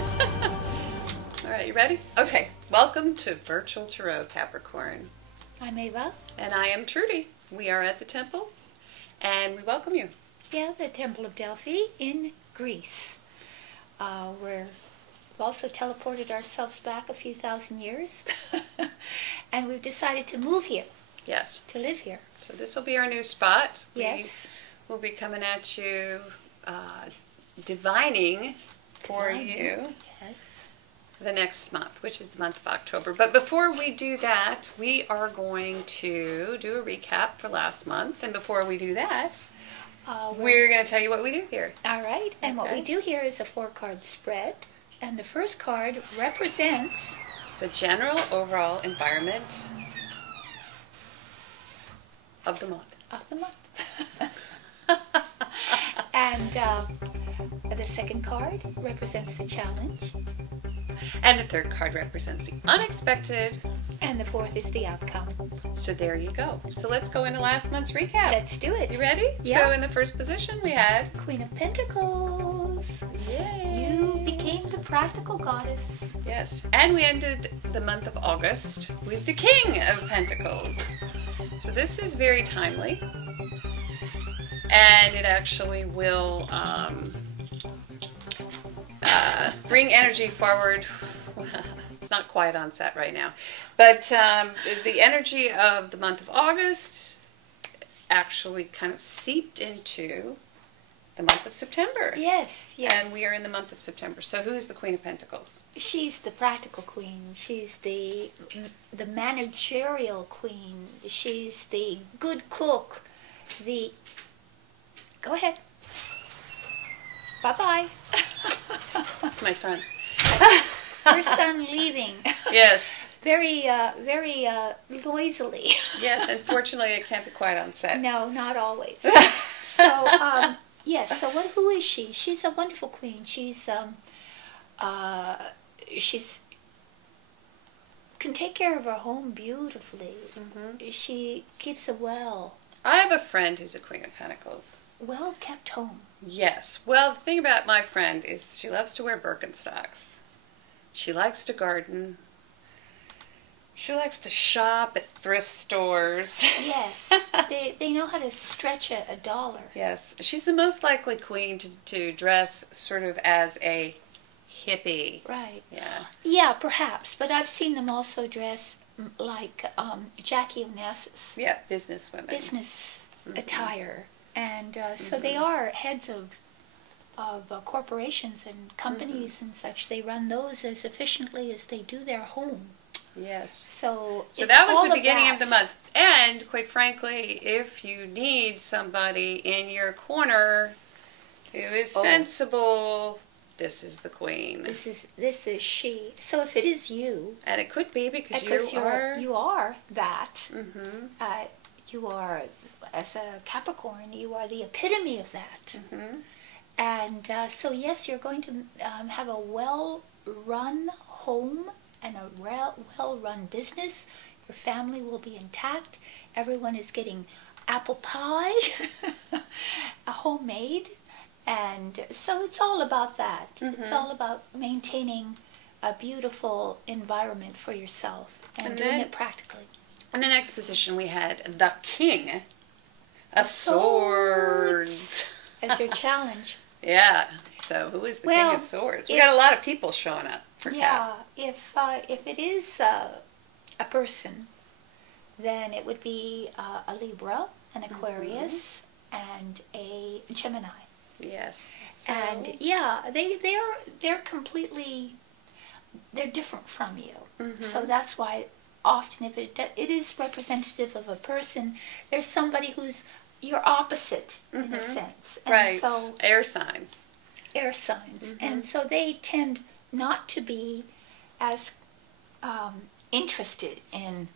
All right, you ready? Okay, welcome to Virtual Tarot, Capricorn. I'm Ava. And I am Trudy. We are at the temple, and we welcome you. Yeah, the Temple of Delphi in Greece. We've also teleported ourselves back a few thousand years, and we've decided to move here. Yes. To live here. So this will be our new spot. Yes. We'll be coming at you, divining for you. Yes. The next month, which is the month of October. But before we do that, we are going to do a recap for last month. And before we do that, we're going to tell you what we do here. All right. And what we do here is a 4-card spread. And the first card represents the general overall environment of the month. And the second card represents the challenge. And the third card represents the unexpected. And the fourth is the outcome. So there you go. So let's go into last month's recap. Let's do it. You ready? Yeah. So in the first position we had Queen of Pentacles. Yay. You became the practical goddess. Yes. And we ended the month of August with the King of Pentacles. So this is very timely. And it actually will bring energy forward. It's not quite on set right now. But the energy of the month of August actually kind of seeped into the month of September. Yes, yes. And we are in the month of September. So who is the Queen of Pentacles? She's the practical queen. She's the managerial queen. She's the good cook. Go ahead. Bye-bye. That's my son. Your son leaving. Yes. Very noisily. Yes, unfortunately it can't be quiet on set. No, not always. So, yes, so who is she? She's a wonderful queen. She's can take care of her home beautifully. Mm-hmm. She keeps it well. I have a friend who's a Queen of Pentacles. Well kept home. Yes. Well, the thing about my friend is she loves to wear Birkenstocks. She likes to garden. She likes to shop at thrift stores. Yes. they know how to stretch a dollar. Yes. She's the most likely queen to dress sort of as a hippie. Right. Yeah. Yeah, perhaps. But I've seen them also dress like Jackie Onassis. Yeah, businesswomen. Business attire. And so they are heads of corporations and companies and such. They run those as efficiently as they do their home. Yes. So that was the beginning of the month. And quite frankly, if you need somebody in your corner who is sensible, this is the queen. This is she. So if it is you, and it could be because you are that. Mm-hmm. You are, as a Capricorn, you are the epitome of that. Mm-hmm. And so yes, you're going to have a well-run home and a well-run business. Your family will be intact. Everyone is getting apple pie, a homemade. And so it's all about that. Mm-hmm. It's all about maintaining a beautiful environment for yourself and doing it practically. In the next position we had the King of Swords. As your challenge. Yeah. So who is the King of Swords? We got a lot of people showing up for Cap. If it is a person, then it would be a Libra, an Aquarius, and a Gemini. Yes. So. And they're completely different from you. Mm-hmm. So that's why often if it is representative of a person, there's somebody who's your opposite in a sense. And right. So air sign. Air signs. Mm-hmm. And so they tend not to be as interested in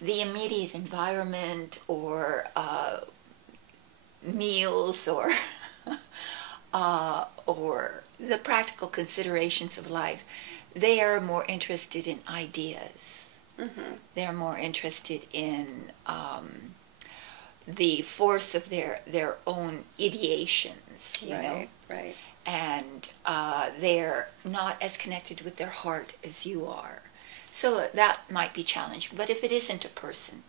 the immediate environment or meals or the practical considerations of life. They are more interested in ideas. Mm-hmm. They're more interested in the force of their own ideations, you know. Right. and they're not as connected with their heart as you are. So that might be challenging. But if it isn't a person,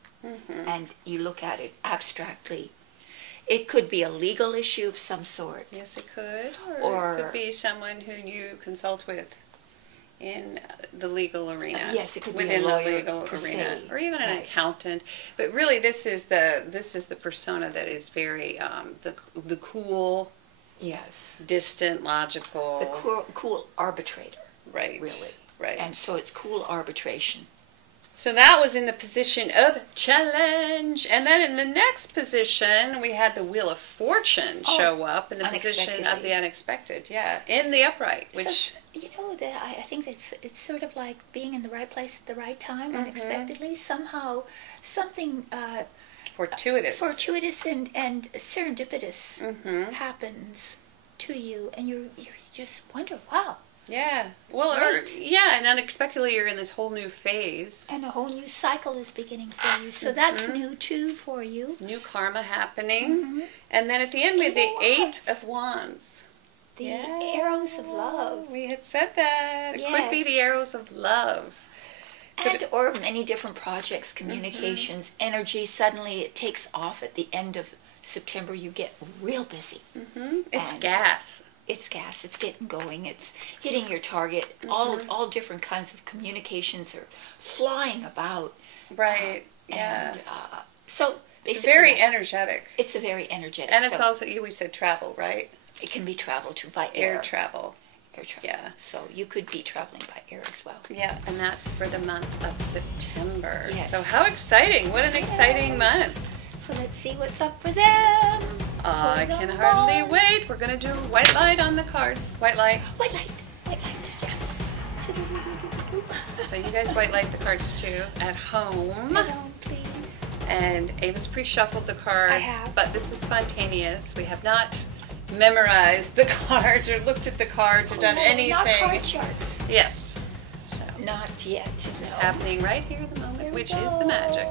and you look at it abstractly, it could be a legal issue of some sort. Yes, it could. Or it could be someone who you consult with in the legal arena. Yes, it could within be a lawyer the legal arena, se. or even an accountant. But really, this is the persona that is very the cool, yes, distant, logical, the cool arbitrator. Right. Really. Right. And so it's cool arbitration. So that was in the position of challenge. And then in the next position, we had the Wheel of Fortune show up in the position of the unexpected. Yeah, in the upright. Which, so, you know, I think it's sort of like being in the right place at the right time, unexpectedly. Somehow, something fortuitous and serendipitous happens to you, and you just wonder, wow. Yeah. Well, and unexpectedly you're in this whole new phase. And a whole new cycle is beginning for you. So that's new too for you. New karma happening. And then at the end we had the Eight of Wands. The arrows of love. We had said that. It could be the arrows of love. And or many different projects, communications, energy. Suddenly it takes off at the end of September. You get real busy. It's gas. It's gas. It's getting going. It's hitting your target. All different kinds of communications are flying about. Right. And so basically, it's very energetic. It's a very energetic. And it's also, we said travel, right? It can be traveled to by air. Air travel. Yeah. So you could be traveling by air as well. Yeah, and that's for the month of September. Yes. So how exciting. What an exciting month. So let's see what's up for them. I can hardly wait. We're going to do white light on the cards. White light. White light. White light. Yes. So you guys white light the cards too at home. At home, please. And Ava's pre-shuffled the cards. I have. But this is spontaneous. We have not memorized the cards or looked at the cards or done anything. Not card charts. Yes. So not yet. This is happening right here at the moment, which is the magic.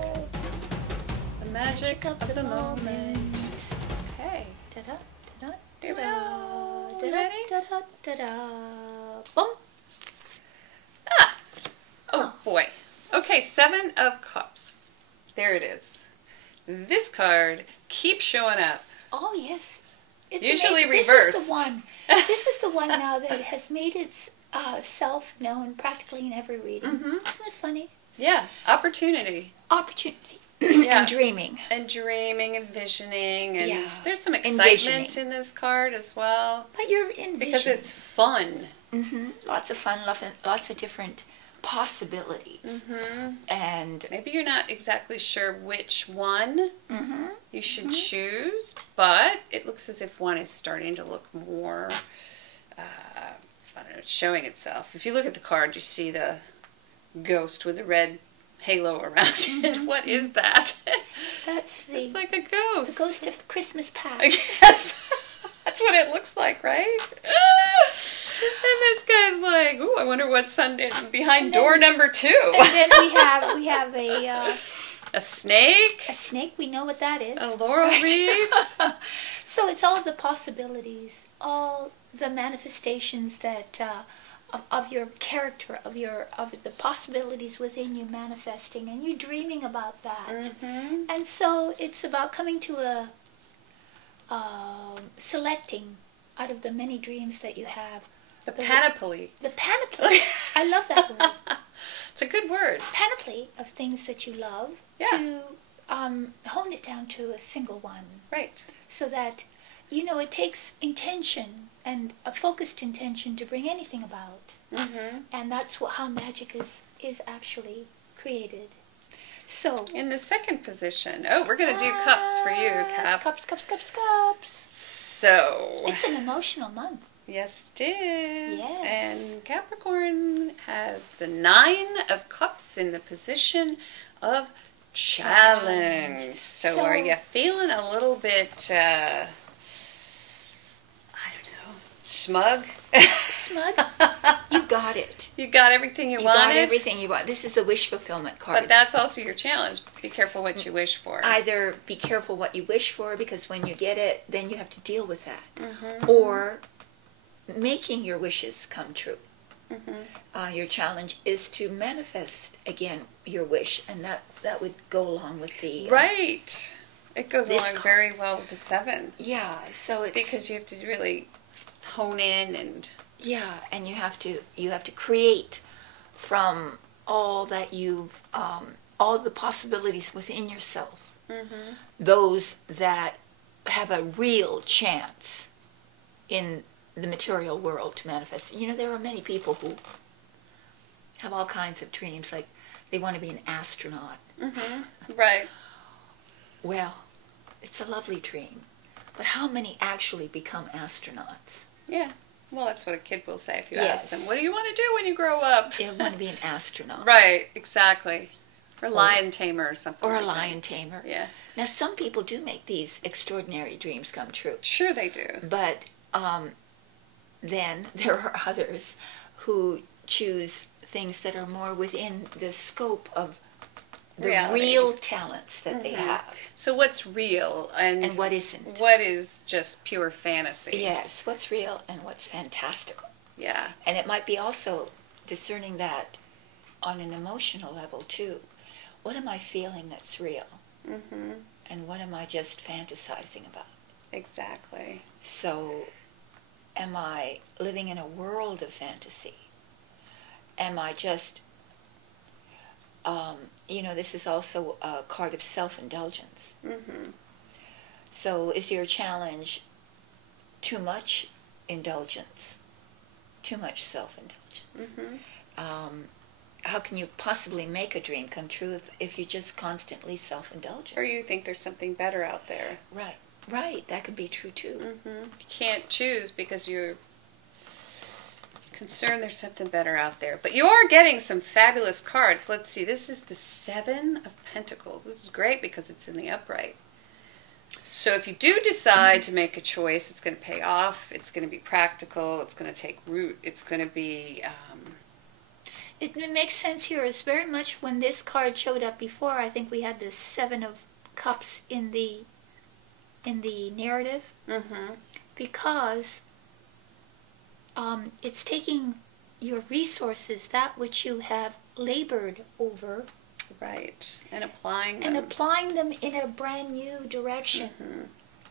The magic of the moment. Okay. Da-da, da-da, Here we da-da, go. You ready? da-da, da-da. Boom. Oh boy. Okay, Seven of Cups. There it is. This card keeps showing up. Oh yes. It's usually amazing. reversed. This is the one. This is the one now that has made its self known practically in every reading. Isn't it funny? Yeah, opportunity. Opportunity. Yeah. And dreaming. And dreaming and visioning. And Yeah. there's some excitement in this card as well. But you're envisioning. Because it's fun. Lots of fun, lots of different possibilities. And maybe you're not exactly sure which one you should choose, but it looks as if one is starting to look more, I don't know, showing itself. If you look at the card, you see the ghost with the red halo around it. What is that? It's like a ghost. The ghost of Christmas past. Yes. That's what it looks like, right? And this guy's like, ooh, I wonder what's behind door number 2. And then we have a snake. A snake, we know what that is. A laurel wreath. So it's all the possibilities, all the manifestations that of your character, of the possibilities within you manifesting, and you dreaming about that. And so it's about coming to a selecting out of the many dreams that you have. The panoply. The panoply. I love that word. It's a good word. Panoply of things that you love to hone it down to a single one. Right. So that, you know, it takes intention and a focused intention to bring anything about. And that's how magic is actually created. So in the second position, we're going to do cups for you, Cap. Cups. So it's an emotional month. Yes, it is. Yes. And Capricorn has the 9 of Cups in the position of challenge. So are you feeling a little bit, I don't know, smug? Smug? You got it. You got everything you wanted? You got everything you want. This is the wish fulfillment card. But that's also your challenge. Be careful what you wish for. Either be careful what you wish for, because when you get it, then you have to deal with that. Or making your wishes come true. Your challenge is to manifest again your wish, and that would go along with the right. It goes along card very well with the 7. Yeah, so it's because you have to really hone in and and you have to create from all that you've all the possibilities within yourself. Those that have a real chance in the material world to manifest. You know, there are many people who have all kinds of dreams, like they want to be an astronaut. right. Well, it's a lovely dream, but how many actually become astronauts? Yeah. Well, that's what a kid will say if you Yes. ask them, what do you want to do when you grow up? They want to be an astronaut. Right, exactly. Or lion tamer or something. Or a like lion that. tamer. Yeah. Now, some people do make these extraordinary dreams come true. Sure they do. But then there are others who choose things that are more within the scope of the Reality. real talents that they have. So what's real and what isn't. What is just pure fantasy? Yes, what's real and what's fantastical. Yeah. And it might be also discerning that on an emotional level too. What am I feeling that's real? And what am I just fantasizing about? Exactly. So am I living in a world of fantasy? Am I just, this is also a card of self-indulgence. So is your challenge too much indulgence? Too much self-indulgence? How can you possibly make a dream come true if you're just constantly self-indulgent? Or you think there's something better out there. Right. That could be true too. You can't choose because you're concerned there's something better out there. But you are getting some fabulous cards. Let's see. This is the 7 of Pentacles. This is great because it's in the upright. So if you do decide to make a choice, it's going to pay off. It's going to be practical. It's going to take root. It's going to be... It makes sense here. It's very much when this card showed up before, I think we had the 7 of Cups in the narrative. Because it's taking your resources, that which you have labored over. Right. And applying them. And applying them in a brand new direction.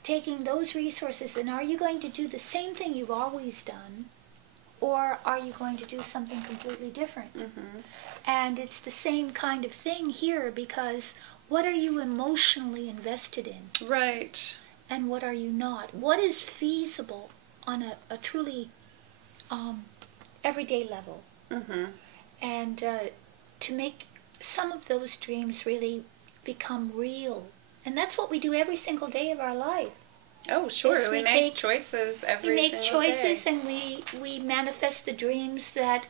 Taking those resources, and are you going to do the same thing you've always done? Or are you going to do something completely different? And it's the same kind of thing here, because what are you emotionally invested in? Right. And what are you not? What is feasible on a truly everyday level? And to make some of those dreams really become real. And that's what we do every single day of our life. Oh, sure. We make choices every single day. We make choices, and we manifest the dreams that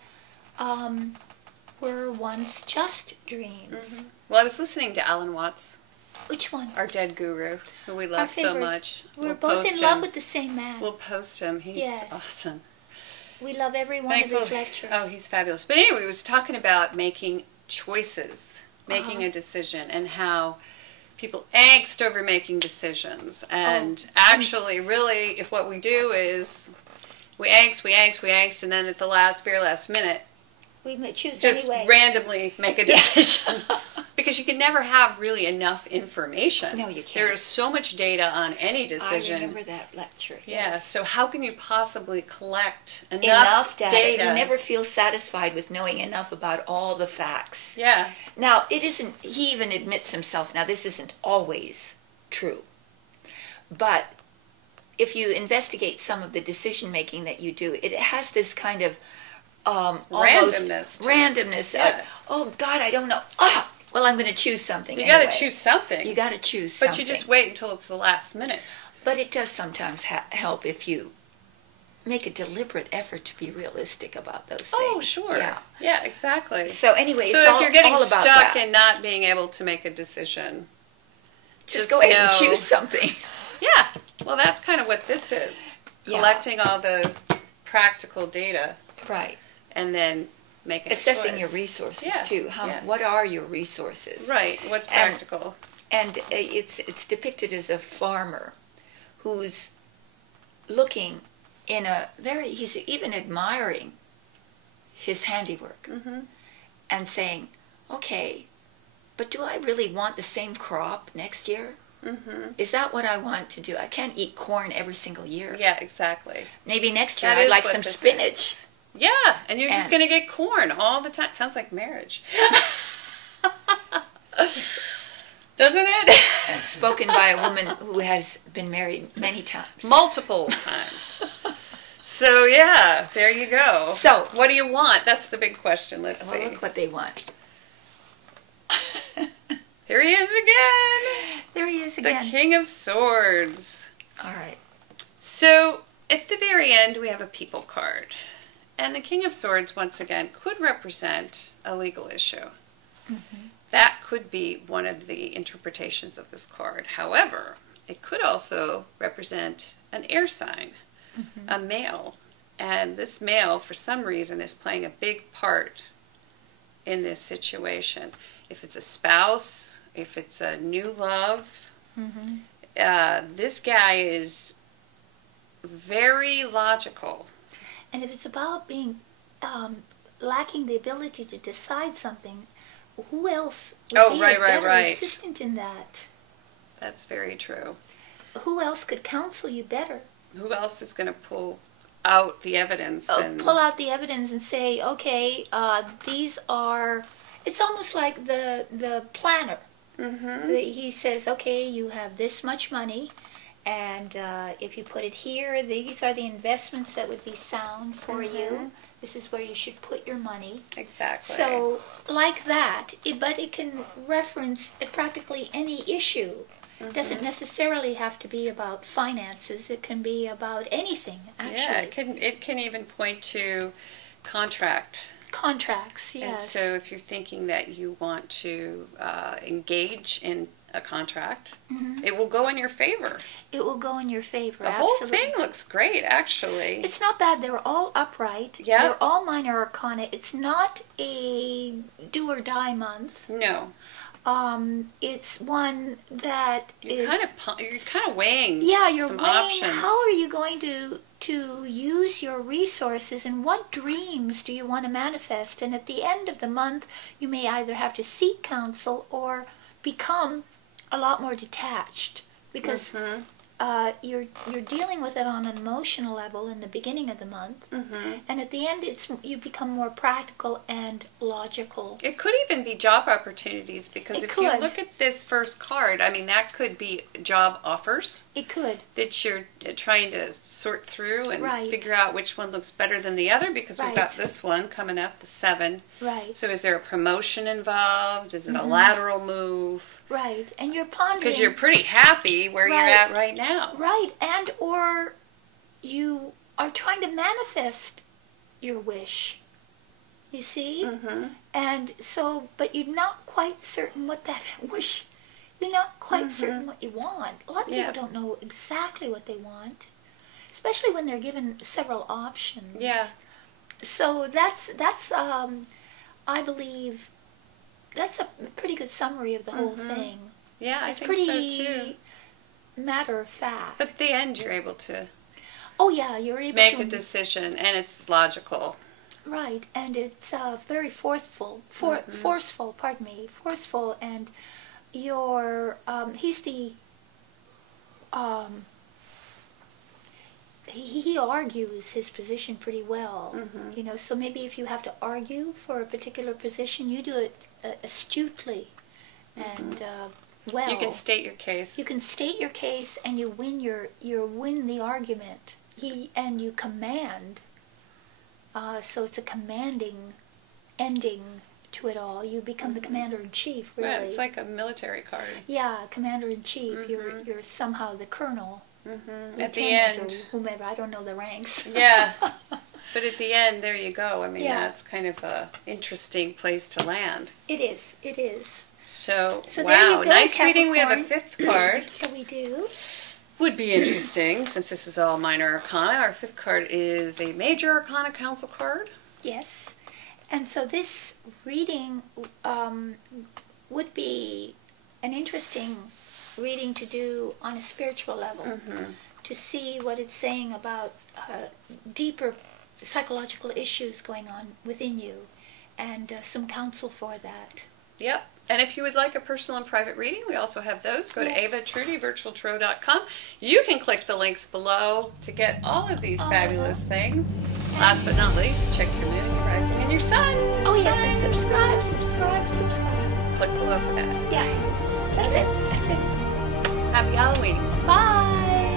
were once just dreams. Well, I was listening to Alan Watts. Which one? Our dead guru, who we love so much. We're both in love with the same man. We'll post him. He's awesome. We love every one of his lectures. Oh, he's fabulous. But anyway, he was talking about making choices, making a decision, and how people angst over making decisions. And actually, really, if what we do is we angst, and then at the very last minute, we may choose just anyway. Randomly make a decision. Because you can never have really enough information. No, you can't. There is so much data on any decision. I remember that lecture. Yeah, so how can you possibly collect enough data? You never feel satisfied with knowing enough about all the facts. Yeah. Now, it isn't, he even admits himself, now this isn't always true. But if you investigate some of the decision making that you do, it has this kind of randomness. Yeah. Oh, God, I don't know. Well, I'm going to choose something. You got to choose something. You got to choose something. But you just wait until it's the last minute. But it does sometimes help if you make a deliberate effort to be realistic about those things. Oh, sure. Yeah, exactly. So anyway, if you're getting stuck in not being able to make a decision, just go ahead and choose something. Yeah. Well, that's kind of what this is. Collecting all the practical data. Right. And then making assessing your resources too. What are your resources? Right. What's practical? And it's depicted as a farmer who's looking he's even admiring his handiwork and saying, okay, but do I really want the same crop next year? Is that what I want to do? I can't eat corn every single year. Yeah, exactly. Maybe next year I'd like some spinach. Yeah, and you're just going to get corn all the time. Sounds like marriage. Doesn't it? Spoken by a woman who has been married many times. Multiple times. So, yeah, there you go. So, what do you want? That's the big question. Let's see. Look what they want. Here he is again. There he is again. The King of Swords. All right. So, at the very end, we have a people card. And the King of Swords, once again, could represent a legal issue. That could be one of the interpretations of this card. However, it could also represent an air sign, a male. And this male, for some reason, is playing a big part in this situation. If it's a spouse, if it's a new love, this guy is very logical. And if it's about being lacking the ability to decide something, who else would be a better assistant in that? That's very true. Who else could counsel you better? Who else is going to pull out the evidence? Pull out the evidence and say, okay, these are... It's almost like the planner. He says, okay, you have this much money, and if you put it here, these are the investments that would be sound for you. This is where you should put your money. Exactly. So, like that, but it can reference practically any issue. It doesn't necessarily have to be about finances. It can be about anything, actually. Yeah, it can even point to contracts, yes. And so if you're thinking that you want to engage in a contract, it will go in your favor. It will go in your favor, The whole thing looks great, actually. It's not bad. They're all upright. Yeah. They're all minor arcana. It's not a do-or-die month. No. It's one that you're kind of weighing you're some weighing options. How are you going to use your resources, and what dreams do you want to manifest? And at the end of the month, you may either have to seek counsel or become a lot more detached, because you're dealing with it on an emotional level in the beginning of the month, and at the end you become more practical and logical. It could even be job opportunities, because if you look at this first card, I mean, that could be job offers. It could. That you're trying to sort through and figure out which one looks better than the other, because we've got this one coming up, the 7. Right. So is there a promotion involved? Is it a lateral move? Right. And you're pondering. Because you're pretty happy where you're at right now. Right. And or you are trying to manifest your wish. You see? And so, but you're not quite certain what that wish, you're not quite certain what you want. A lot of people don't know exactly what they want, especially when they're given several options. Yeah. So that's I believe that's a pretty good summary of the whole thing. Yeah, it's I think pretty so too. Matter of fact. But at the end, you're able to. Oh yeah, you're able make to a decision, and it's logical. Right, and it's very forceful. Pardon me, forceful, and you're he's the he argues his position pretty well, you know, so maybe if you have to argue for a particular position, you do it astutely and well. You can state your case. You can state your case, and you win win the argument. And you command, so it's a commanding ending to it all. You become the commander-in-chief, really. Yeah, it's like a military card. Yeah, commander-in-chief. You're somehow the colonel. At the end, whomever, I don't know the ranks. Yeah, but at the end, there you go. I mean, that's kind of a interesting place to land. It is. It is. So wow, there you go, nice Capricorn. Reading. We have a 5th card. Yeah, we do. Would be interesting, since this is all minor arcana. Our 5th card is a major arcana council card. Yes, and so this reading would be an interesting reading to do on a spiritual level, to see what it's saying about deeper psychological issues going on within you, and some counsel for that. Yep. And if you would like a personal and private reading, we also have those. Go to avatrudyvirtualtarot.com. You can click the links below to get all of these fabulous things. Last but not least, check your moon, your rising, and your sun. Oh yes, and subscribe. Click below for that. Yeah, that's it. Happy Halloween. Bye.